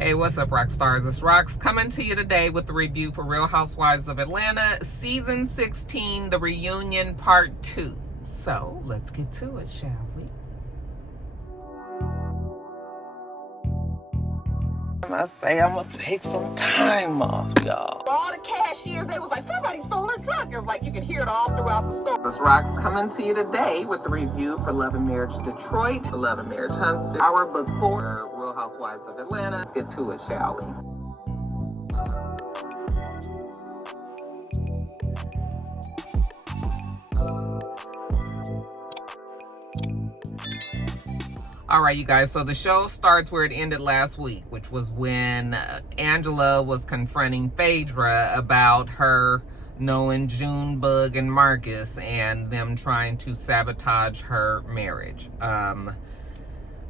Hey, what's up, Roxstars? It's Rox coming to you today with the review for Real Housewives of Atlanta, Season 16, The Reunion, Part 2. So, let's get to it, shall we? I say I'm gonna take some time off, y'all. All the cashiers, they was like, somebody stole her truck. It's like you can hear it all throughout the store. This Rox coming to you today with the review for Love and Marriage Detroit, Love and Marriage Huntsville, our book 4, Real Housewives of Atlanta. Let's get to it, shall we? All right, you guys, so the show starts where it ended last week, which was when Angela was confronting Fedra about her knowing Junebug and Marcus and them trying to sabotage her marriage.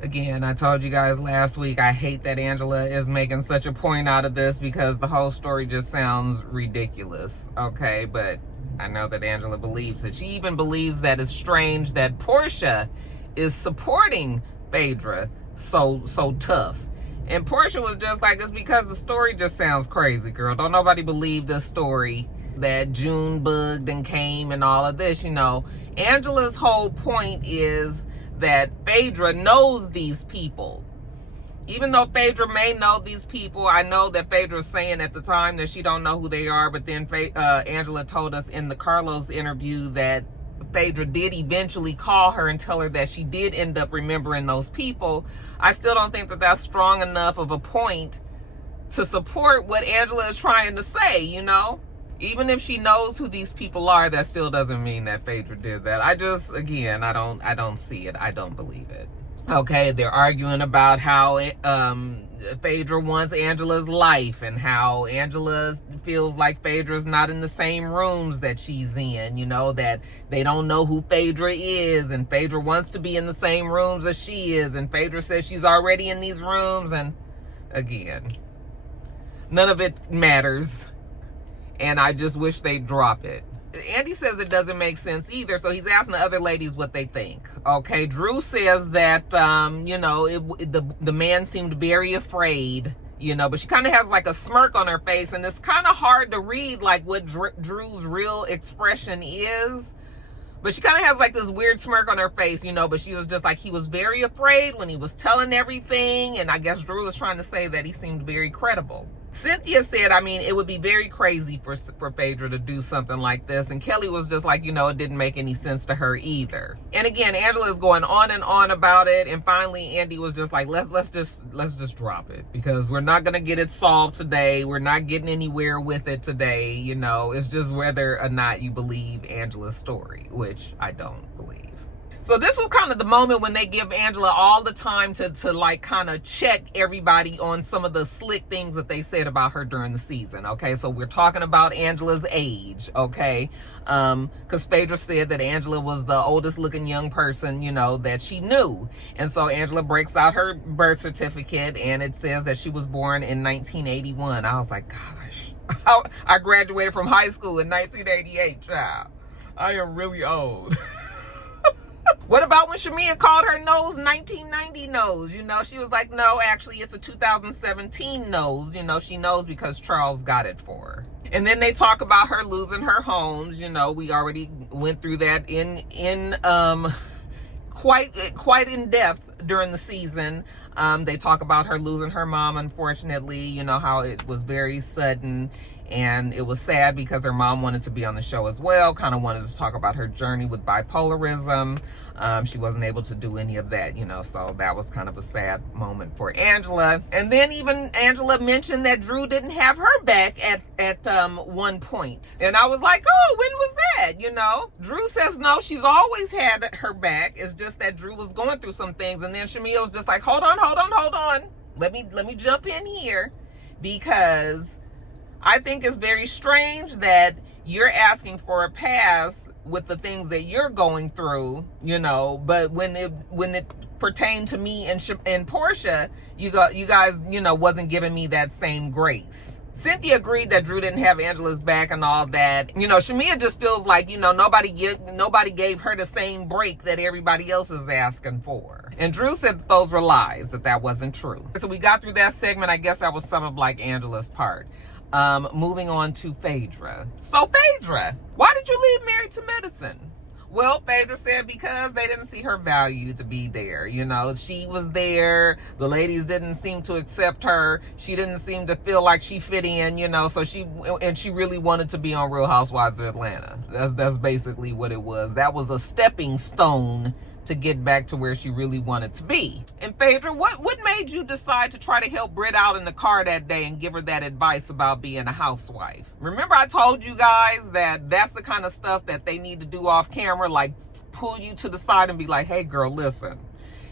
Again, I told you guys last week, I hate that Angela is making such a point out of this because the whole story just sounds ridiculous, okay? But I know that Angela believes it. She even believes that it's strange that Porsha is supporting Fedra so tough. And Porsha was just like, it's because the story just sounds crazy, girl. Don't nobody believe this story that Junebug then came and all of this, you know. Angela's whole point is that Fedra knows these people. Even though Fedra may know these people, I know that Phaedra's saying at the time that she don't know who they are, but then Angela told us in the Carlos interview that Fedra did eventually call her and tell her that she did end up remembering those people. I still don't think that that's strong enough of a point to support what Angela is trying to say, you know? Even if she knows who these people are, that still doesn't mean that Fedra did that. I don't see it. I don't believe it. Okay, they're arguing about how Phaedra wants Angela's life and how Angela feels like Phaedra's not in the same rooms that she's in, you know, that they don't know who Phaedra is, and Phaedra wants to be in the same rooms as she is, and Phaedra says she's already in these rooms, and again, none of it matters, and I just wish they'd drop it. Andy says it doesn't make sense either, so he's asking the other ladies what they think. Okay, Drew says that, you know, the man seemed very afraid, you know, but she kind of has like a smirk on her face, and it's kind of hard to read like what Drew's real expression is. But she kind of has like this weird smirk on her face, you know, but she was just like, he was very afraid when he was telling everything, and I guess Drew was trying to say that he seemed very credible. Cynthia said, I mean, it would be very crazy for Phaedra to do something like this. And Kelly was just like, you know, it didn't make any sense to her either. And again, Angela is going on and on about it. And finally, Andy was just like, let's just drop it, because we're not going to get it solved today. We're not getting anywhere with it today. You know, it's just whether or not you believe Angela's story, which I don't believe. So this was kind of the moment when they give Angela all the time to like kind of check everybody on some of the slick things that they said about her during the season. Okay, so we're talking about Angela's age, okay? Because Phaedra said that Angela was the oldest looking young person, you know, that she knew. And so Angela breaks out her birth certificate, and it says that she was born in 1981. I was like, gosh, I graduated from high school in 1988, child. I am really old. What about when Shmia called her nose 1990 nose? You know, she was like, no, actually, it's a 2017 nose. You know, she knows because Charles got it for her. And then they talk about her losing her homes. You know, we already went through that in quite in depth during the season. They talk about her losing her mom, unfortunately, you know, how it was very sudden. And it was sad because her mom wanted to be on the show as well, kind of wanted to talk about her journey with bipolarism. She wasn't able to do any of that, you know, so that was kind of a sad moment for Angela. And then even Angela mentioned that Drew didn't have her back at one point. And I was like, oh, when was that, you know? Drew says, no, she's always had her back. It's just that Drew was going through some things. And then Shmia was just like, hold on. Let me jump in here, because I think it's very strange that you're asking for a pass with the things that you're going through, you know, but when it pertained to me and Porsha, you guys, you know, wasn't giving me that same grace. Cynthia agreed that Drew didn't have Angela's back and all that. You know, Shmia just feels like, you know, nobody gave her the same break that everybody else is asking for. And Drew said that those were lies, that wasn't true. So we got through that segment. I guess that was some of like Angela's part. Moving on to Fedra. So Fedra, why did you leave Married to Medicine? Well, Fedra said because they didn't see her value to be there. You know, she was there. The ladies didn't seem to accept her. She didn't seem to feel like she fit in, you know, so she really wanted to be on Real Housewives of Atlanta. That's basically what it was. That was a stepping stone to get back to where she really wanted to be. And Fedra, what made you decide to try to help Britt out in the car that day and give her that advice about being a housewife? Remember I told you guys that that's the kind of stuff that they need to do off camera, like pull you to the side and be like, hey girl, listen,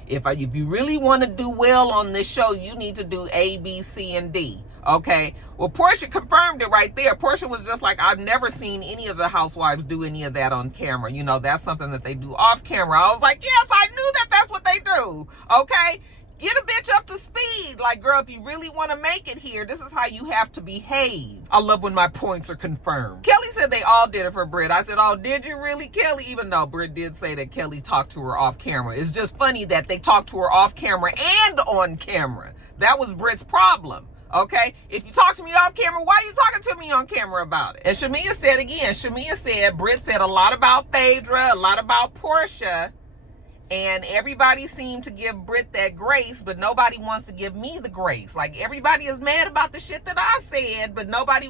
if you really want to do well on this show, you need to do A, B, C, and D. Okay, well, Porsha confirmed it right there. Porsha was just like, I've never seen any of the housewives do any of that on camera. You know, that's something that they do off camera. I was like, yes, I knew that that's what they do. Okay, get a bitch up to speed. Like, girl, if you really want to make it here, this is how you have to behave. I love when my points are confirmed. Kelly said they all did it for Britt. I said, oh, did you really, Kelly? Even though Britt did say that Kelly talked to her off camera. It's just funny that they talked to her off camera and on camera. That was Britt's problem. Okay, if you talk to me off camera, why are you talking to me on camera about it? And Shmia said again, Britt said a lot about Fedra, a lot about Porsha, and everybody seemed to give Britt that grace, but nobody wants to give me the grace. Like, everybody is mad about the shit that I said, but nobody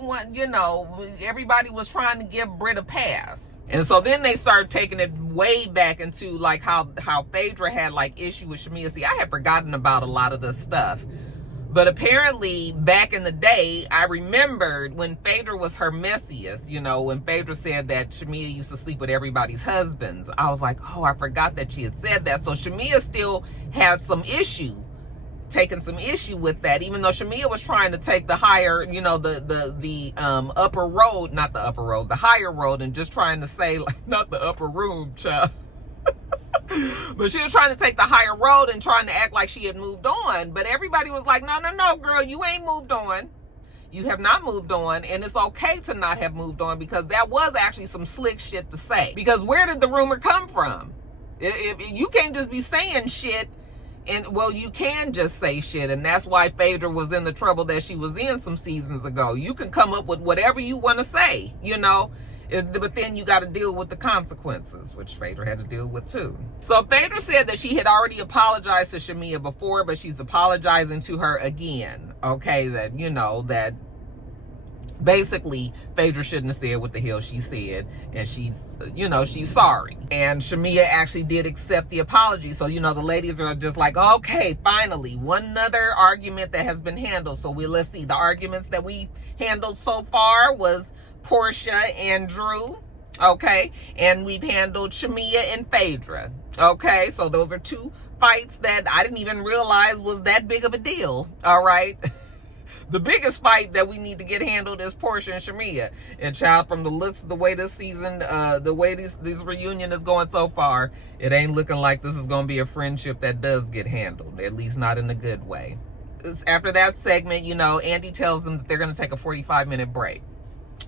everybody was trying to give Britt a pass. And so then they started taking it way back into like how Fedra had like issue with Shmia. See, I had forgotten about a lot of this stuff. But apparently, back in the day, I remembered when Fedra was her messiest, you know, when Fedra said that Shmia used to sleep with everybody's husbands. I was like, oh, I forgot that she had said that. So Shmia still had taking some issue with that, even though Shmia was trying to take the higher, you know, the upper road, not the upper road, the higher road, and just trying to say, like, not the upper room, child. But she was trying to take the higher road and trying to act like she had moved on. But everybody was like, no, girl, you ain't moved on. You have not moved on. And it's okay to not have moved on, because that was actually some slick shit to say. Because where did the rumor come from? You can't just be saying shit. And, well, you can just say shit. And that's why Fedra was in the trouble that she was in some seasons ago. You can come up with whatever you want to say, you know. But then you got to deal with the consequences, which Fedra had to deal with too. So Fedra said that she had already apologized to Shmia before, but she's apologizing to her again. Okay, that, you know, that basically Fedra shouldn't have said what the hell she said, and she's, you know, she's sorry. And Shmia actually did accept the apology. So, you know, the ladies are just like, okay, finally, one other argument that has been handled. So let's see, the arguments that we handled so far was Porsha and Drew, okay, and we've handled Shmia and Fedra, okay. So those are two fights that I didn't even realize was that big of a deal. All right. The biggest fight that we need to get handled is Porsha and Shmia. And child, from the looks of the way this season, the way this reunion is going so far, it ain't looking like this is going to be a friendship that does get handled, at least not in a good way. After that segment, you know, Andy tells them that they're going to take a 45-minute break.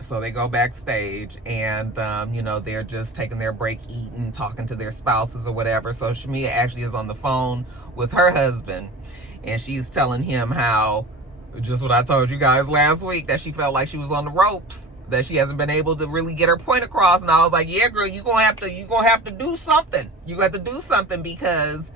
So they go backstage and, you know, they're just taking their break, eating, talking to their spouses or whatever. So Shmia actually is on the phone with her husband, and she's telling him how, just what I told you guys last week, that she felt like she was on the ropes, that she hasn't been able to really get her point across. And I was like, yeah, girl, you're gonna have to do something. You have to do something, because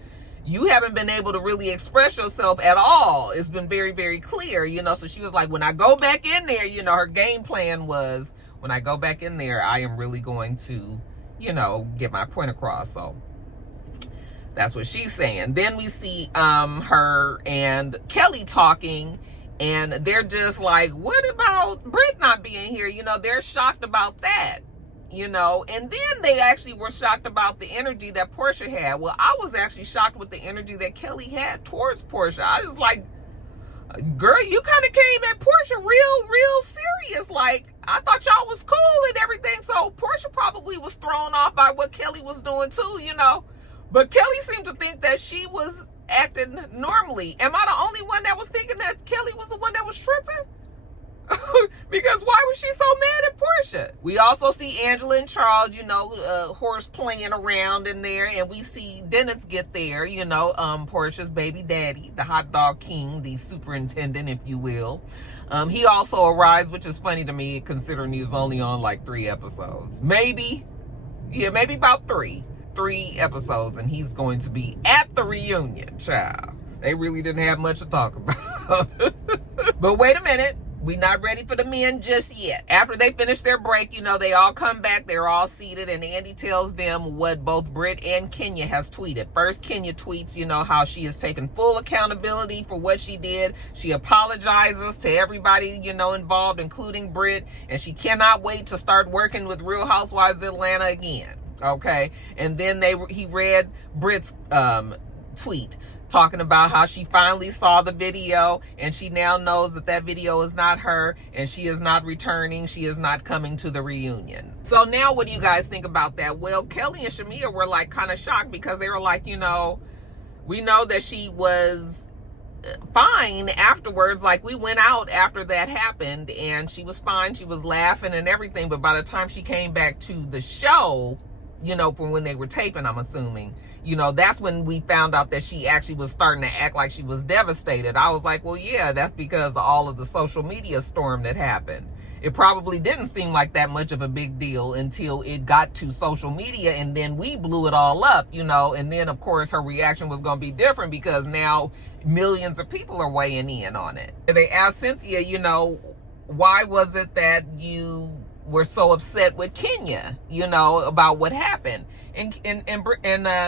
you haven't been able to really express yourself at all. It's been very, very clear, you know. So she was like, when I go back in there, you know, her game plan was, when I go back in there, I am really going to, you know, get my point across. So that's what she's saying. Then we see her and Kelly talking, and they're just like, what about Britt not being here? You know, they're shocked about that. You know, and then they actually were shocked about the energy that Porsha had. Well, I was actually shocked with the energy that Kelly had towards Porsha. I was like, girl, you kind of came at Porsha real serious. Like, I thought y'all was cool and everything. So Porsha probably was thrown off by what Kelly was doing too, you know. But Kelly seemed to think that she was acting normally. Am I the only one that was thinking that Kelly was the one that was tripping? We also see Angela and Charles, horse playing around in there, and we see Dennis get there, Porsha's baby daddy, the hot dog king, the superintendent, if you will. He also arrives, which is funny to me, considering he was only on like 3 episodes. Maybe about three episodes, and he's going to be at the reunion, child. They really didn't have much to talk about. But wait a minute. We're not ready for the men just yet. After they finish their break, they all come back. They're all seated, and Andy tells them what both Britt and Kenya has tweeted. First, Kenya tweets, how she has taken full accountability for what she did. She apologizes to everybody, involved, including Britt, and she cannot wait to start working with Real Housewives Atlanta again. Okay? And then he read Britt's tweet, talking about how she finally saw the video and she now knows that video is not her and she is not returning. She is not coming to the reunion. So now what do you guys think about that? Well, Kelly and Shmia were like kind of shocked because they were like, we know that she was fine afterwards. Like, we went out after that happened and she was fine. She was laughing and everything. But by the time she came back to the show, from when they were taping, I'm assuming, that's when we found out that she actually was starting to act like she was devastated. I was like, well, yeah, that's because of all of the social media storm that happened. It probably didn't seem like that much of a big deal until it got to social media, and then we blew it all up, and then, of course, her reaction was going to be different because now millions of people are weighing in on it. They asked Cynthia, why was it that you were so upset with Kenya, about what happened? And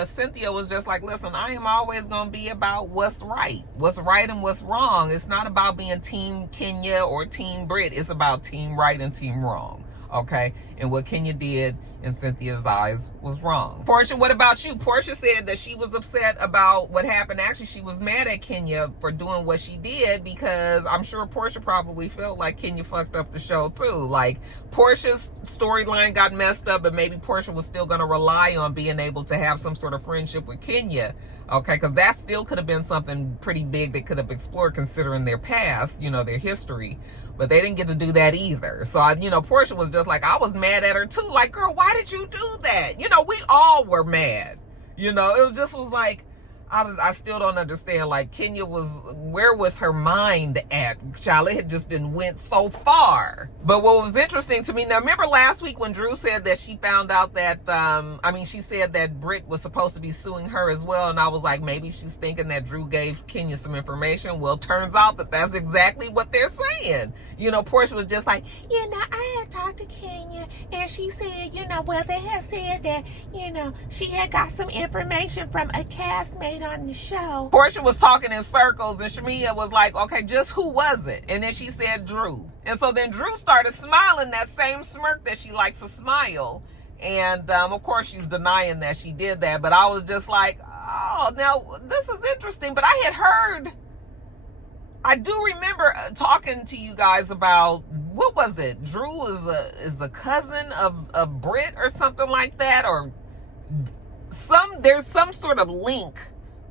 Cynthia was just like, listen, I am always going to be about what's right and what's wrong. It's not about being team Kenya or team Britt. It's about team right and team wrong. Okay. And what Kenya did in Cynthia's eyes was wrong. Porsha, what about you? Porsha said that she was upset about what happened. Actually, she was mad at Kenya for doing what she did because I'm sure Porsha probably felt like Kenya fucked up the show too. Like, Porsha's storyline got messed up, but maybe Porsha was still going to rely on being able to have some sort of friendship with Kenya. Okay, because that still could have been something pretty big they could have explored considering their past, their history. But they didn't get to do that either. So, Porsha was just like, I was mad at her too. Like, girl, why did you do that? We all were mad. It was like, I still don't understand. Like, Kenya where was her mind at? Child, it just didn't went so far. But what was interesting to me, now remember last week when Drew said that she found out that, she said that Britt was supposed to be suing her as well. And I was like, maybe she's thinking that Drew gave Kenya some information. Well, turns out that that's exactly what they're saying. Porsha was just like, I had talked to Kenya and she said, they had said that, she had got some information from a castmate on the show. Porsha was talking in circles and Shmia was like, okay, just who was it? And then she said Drew. And so then Drew started smiling, that same smirk that she likes to smile. And of course she's denying that she did that. But I was just like, oh, now this is interesting. But I do remember talking to you guys about, what was it? Drew is a cousin of Britt or something like that, or there's some sort of link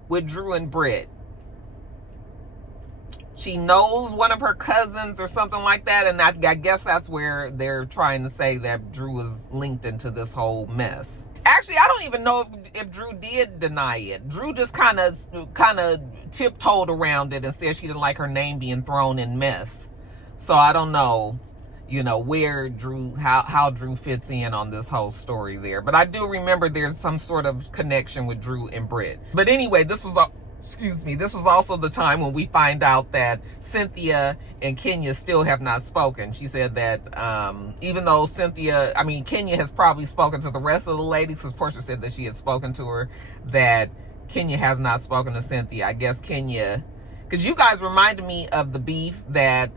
with Drew and Britt. She knows one of her cousins or something like that, and I guess that's where they're trying to say that Drew is linked into this whole mess. Actually, I don't even know if Drew did deny it. Drew just kind of tiptoed around it and said she didn't like her name being thrown in mess. So I don't know, where Drew, how Drew fits in on this whole story there. But I do remember there's some sort of connection with Drew and Britt. But anyway, this was also the time when we find out that Cynthia and Kenya still have not spoken. She said that even though Kenya has probably spoken to the rest of the ladies, because Porsha said that she had spoken to her, that Kenya has not spoken to Cynthia. I guess Kenya, because you guys reminded me of the beef that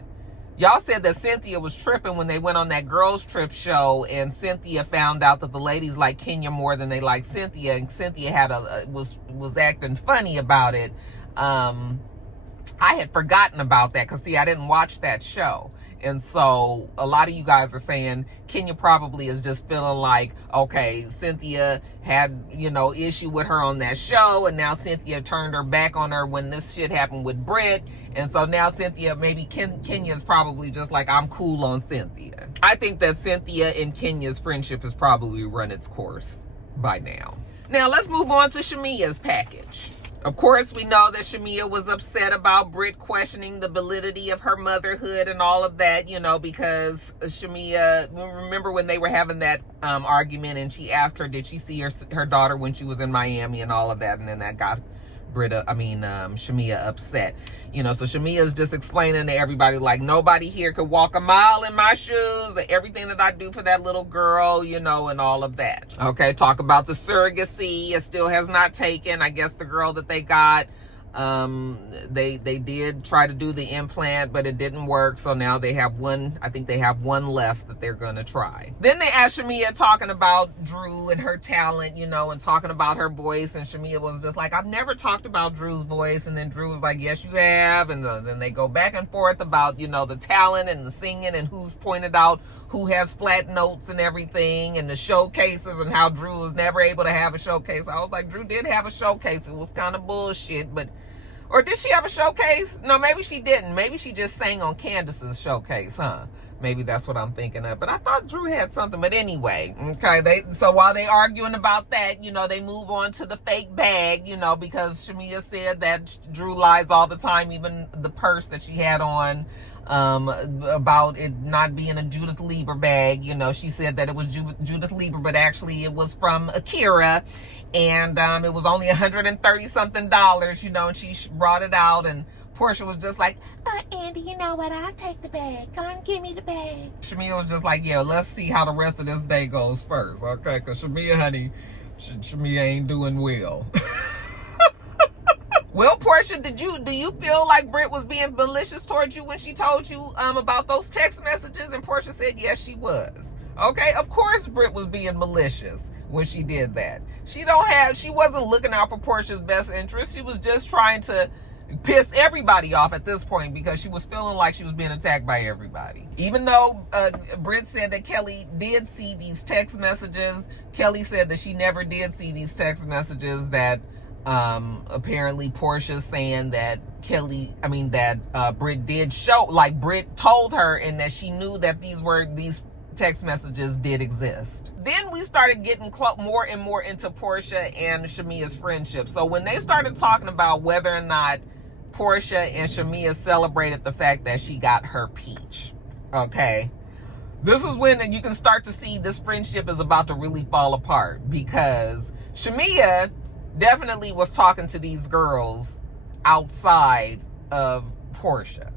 y'all said that Cynthia was tripping when they went on that girls trip show, and Cynthia found out that the ladies like Kenya more than they like Cynthia, and Cynthia was acting funny about it. I had forgotten about that because, I didn't watch that show. And so a lot of you guys are saying Kenya probably is just feeling like, okay, Cynthia had, issue with her on that show, and now Cynthia turned her back on her when this shit happened with Britt, And so now Cynthia, maybe Kenya's probably just like, I'm cool on Cynthia. I think that Cynthia and Kenya's friendship has probably run its course by now. Now let's move on to Shmia's package. Of course, we know that Shmia was upset about Britt questioning the validity of her motherhood and all of that, you know, because Shmia, remember when they were having that argument and she asked her, did she see her daughter when she was in Miami and all of that, and then that got Shmia upset. You know, so Shmia is just explaining to everybody, like, nobody here could walk a mile in my shoes, everything that I do for that little girl, you know, and all of that. Okay, talk about the surrogacy. It still has not taken. I guess the girl that they got, they did try to do the implant, but it didn't work. So now they have one, I think they have one left that they're going to try. Then they asked Shmia talking about Drew and her talent, you know, and talking about her voice. And Shmia was just like, I've never talked about Drew's voice. And then Drew was like, yes, you have. And then they go back and forth about, you know, the talent and the singing and who's pointed out who has flat notes and everything, and the showcases and how Drew was never able to have a showcase. I was like, Drew did have a showcase. It was kind of bullshit, but, or did she have a showcase? No, maybe she didn't. Maybe she just sang on Candace's showcase, huh? Maybe that's what I'm thinking of. But I thought Drew had something. But anyway, okay. So while they arguing about that, you know, they move on to the fake bag, you know, because Shmia said that Drew lies all the time, even the purse that she had on, about it not being a Judith Lieber bag. You know, she said that it was Judith Lieber, but actually it was from Akira. And it was only $130 something, you know, and she brought it out, and Porsha was just like, Andy, you know what, I'll take the bag. Come on, give me the bag. Shmia was just like, yeah, let's see how the rest of this day goes first, okay? Because Shmia, honey, Shmia ain't doing well. Well, Porsha, do you feel like Britt was being malicious towards you when she told you about those text messages? And Porsha said, yes, she was. Okay, of course Britt was being malicious when she did that. She wasn't looking out for Porsha's best interest. She was just trying to piss everybody off at this point because she was feeling like she was being attacked by everybody. Even though Britt said that Kelly did see these text messages, Kelly said that she never did see these text messages, that apparently Porsha's saying that Britt did show, like Britt told her, and that she knew that these text messages did exist. Then we started getting more and more into Porsha and Shmia's friendship. So when they started talking about whether or not Porsha and Shmia celebrated the fact that she got her peach, okay, this is when you can start to see this friendship is about to really fall apart, because Shmia definitely was talking to these girls outside of Porsha.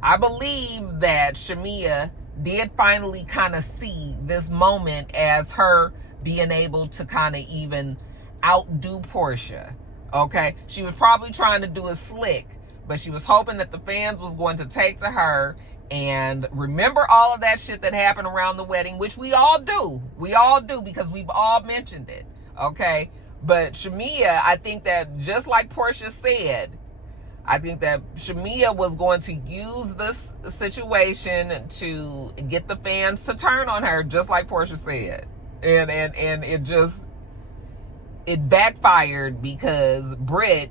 I believe that Shmia did finally kind of see this moment as her being able to kind of even outdo Porsha. Okay, she was probably trying to do it slick, but she was hoping that the fans was going to take to her and remember all of that shit that happened around the wedding, which we all do because we've all mentioned it. Okay, but Shmia, I think that just like Porsha said, I think that Shmia was going to use this situation to get the fans to turn on her, just like Porsha said. And it backfired because Britt,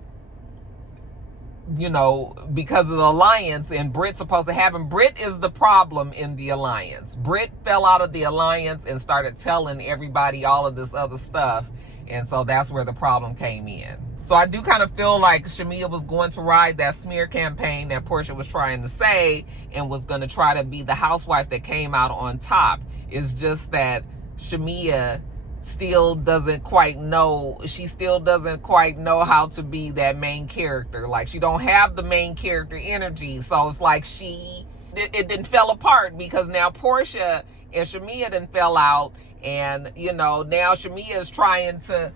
you know, because of the alliance, and Britt's supposed to have him. Britt is the problem in the alliance. Britt fell out of the alliance and started telling everybody all of this other stuff. And so that's where the problem came in. So I do kind of feel like Shmia was going to ride that smear campaign that Porsha was trying to say, and was going to try to be the housewife that came out on top. It's just that Shmia still doesn't quite know how to be that main character. Like, she don't have the main character energy. So it's like it didn't fell apart because now Porsha and Shmia done fell out. And, you know, now Shmia is trying to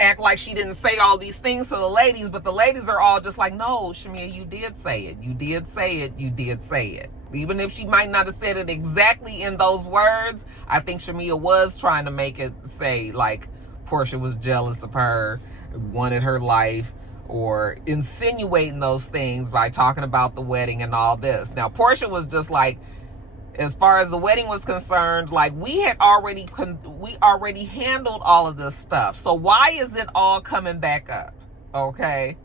act like she didn't say all these things to the ladies, but the ladies are all just like, no, Shmia, you did say it. You did say it. You did say it. Even if she might not have said it exactly in those words, I think Shmia was trying to make it say, like, Porsha was jealous of her, wanted her life, or insinuating those things by talking about the wedding and all this. Now, Porsha was just like, as far as the wedding was concerned, like, we already handled all of this stuff. So why is it all coming back up? Okay?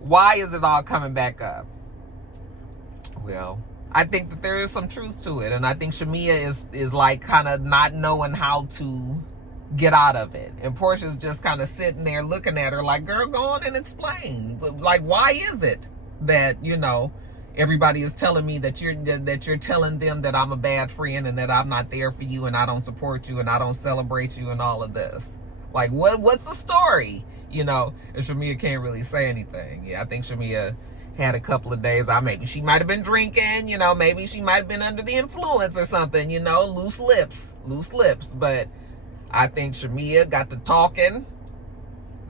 Why is it all coming back up? Well, I think that there is some truth to it, and I think Shmia is like kind of not knowing how to get out of it, and Porsha's just kind of sitting there looking at her like, girl, go on and explain. Like, why is it that, you know, everybody is telling me that you're telling them that I'm a bad friend and that I'm not there for you and I don't support you and I don't celebrate you and all of this? Like, what's the story? You know, and Shmia can't really say anything. Yeah, I think Shmia had a couple of days. Maybe she might have been drinking, you know, maybe she might have been under the influence or something, you know, loose lips. But I think Shmia got to talking,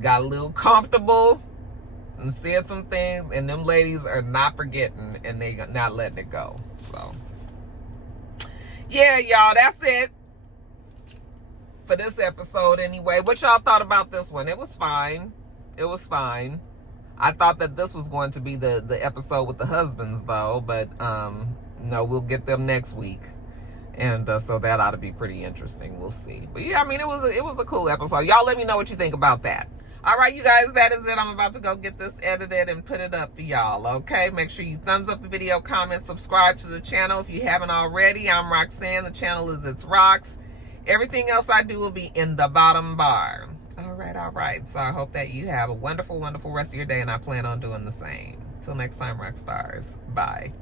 got a little comfortable, and said some things, and them ladies are not forgetting, and they not letting it go. So, yeah, y'all, that's it for this episode anyway. What y'all thought about this one? It was fine. I thought that this was going to be the episode with the husbands, though, but no, we'll get them next week. And so that ought to be pretty interesting. We'll see. But yeah, I mean, it was a cool episode. Y'all let me know what you think about that. All right, you guys, that is it. I'm about to go get this edited and put it up for y'all, okay? Make sure you thumbs up the video, comment, subscribe to the channel if you haven't already. I'm Roxanne. The channel is It's Rox. Everything else I do will be in the bottom bar. All right. So I hope that you have a wonderful, wonderful rest of your day, and I plan on doing the same. Till next time, Roxstars. Bye.